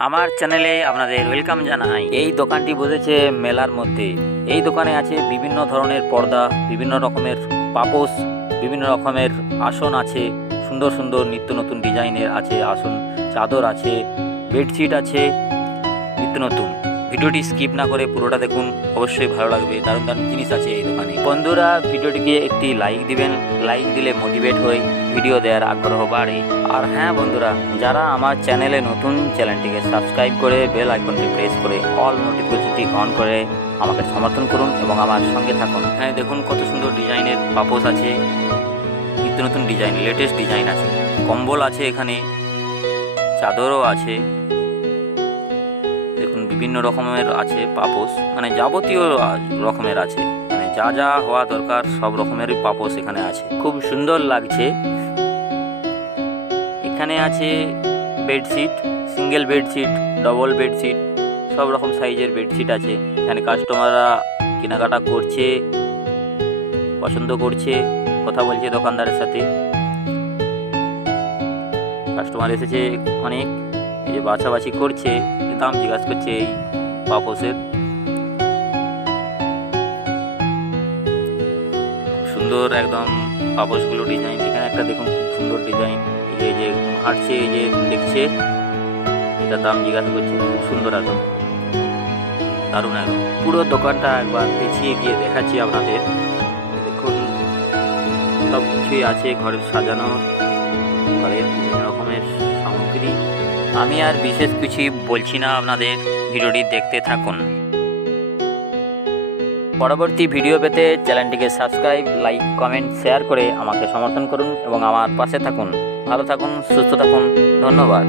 আমার চ্যানেলে আপনাদের ওয়েলকাম জানাই। এই দোকানটি বসেছে মেলার মধ্যে। এই দোকানে আছে বিভিন্ন ধরনের পর্দা, বিভিন্ন রকমের পাপোশ, বিভিন্ন রকমের আসন আছে, সুন্দর সুন্দর নিত্য নতুন ডিজাইনের আছে আসন, চাদর আছে, বেডশিট আছে, নিত্য নতুন। ভিডিওটি স্কিপ না করে পুরোটা দেখুন, অবশ্যই ভালো লাগবে। দারুণ দারুণ জিনিস আছে এই দোকানে। বন্ধুরা, ভিডিওটিকে একটি লাইক দিবেন, লাইক দিলে মোটিভেট হয়ে ভিডিও দেওয়ার আগ্রহ বাড়ে। আর হ্যাঁ বন্ধুরা, যারা আমার চ্যানেলে নতুন, চ্যানেলটিকে সাবস্ক্রাইব করে বেল আইকনটি প্রেস করে অল নোটিফিকেশনটি অন করে আমাকে সমর্থন করুন এবং আমার সঙ্গে থাকুন। হ্যাঁ, দেখুন কত সুন্দর ডিজাইনের পাপোশ আছে, নিত্য নতুন ডিজাইন, লেটেস্ট ডিজাইন আছে, কম্বল আছে, এখানে চাদরও আছে। দেখুন বিভিন্ন রকমের আছে পাপোশ, মানে যাবতীয় রকমের আছে, মানে যা যা হওয়া দরকার সব রকমেরই পাপোশ এখানে আছে। খুব সুন্দর লাগছে। এখানে আছে bedsheet, single bedsheet, double bedsheet, সব রকম সাইজের বেডশিট আছে। এখানে কাস্টমাররা কেনাকাটা করছে, পছন্দ করছে, কথা বলছে দোকানদারের সাথে। কাস্টমার এসেছে অনেক, এই যে বাছাবাছি করছে, দাম জিজ্ঞাসা করছে এই পাপোশের। সুন্দর একদম পাপোশগুলো ডিজাইন। এখানে একটা দেখুন খুব সুন্দর ডিজাইন, এই যে হাঁটছে, এই যে দেখছে, এটা দাম জিজ্ঞাসা করছে। খুব সুন্দর একদম, দারুণ একদম। পুরো দোকানটা একবার পেছিয়ে গিয়ে দেখাচ্ছি আপনাদের। দেখুন সব কিছুই আছে ঘরের সাজানোর, ঘরের বিভিন্ন রকমের সামগ্রী। আমি আর বিশেষ কিছুই বলছি না, আপনাদের ভিডিওটি দেখতে থাকুন। পরবর্তী ভিডিও পেতে চ্যানেলটিকে সাবস্ক্রাইব, লাইক, কমেন্ট, শেয়ার করে আমাকে সমর্থন করুন এবং আমার পাশে থাকুন। ভালো থাকুন, সুস্থ থাকুন। ধন্যবাদ।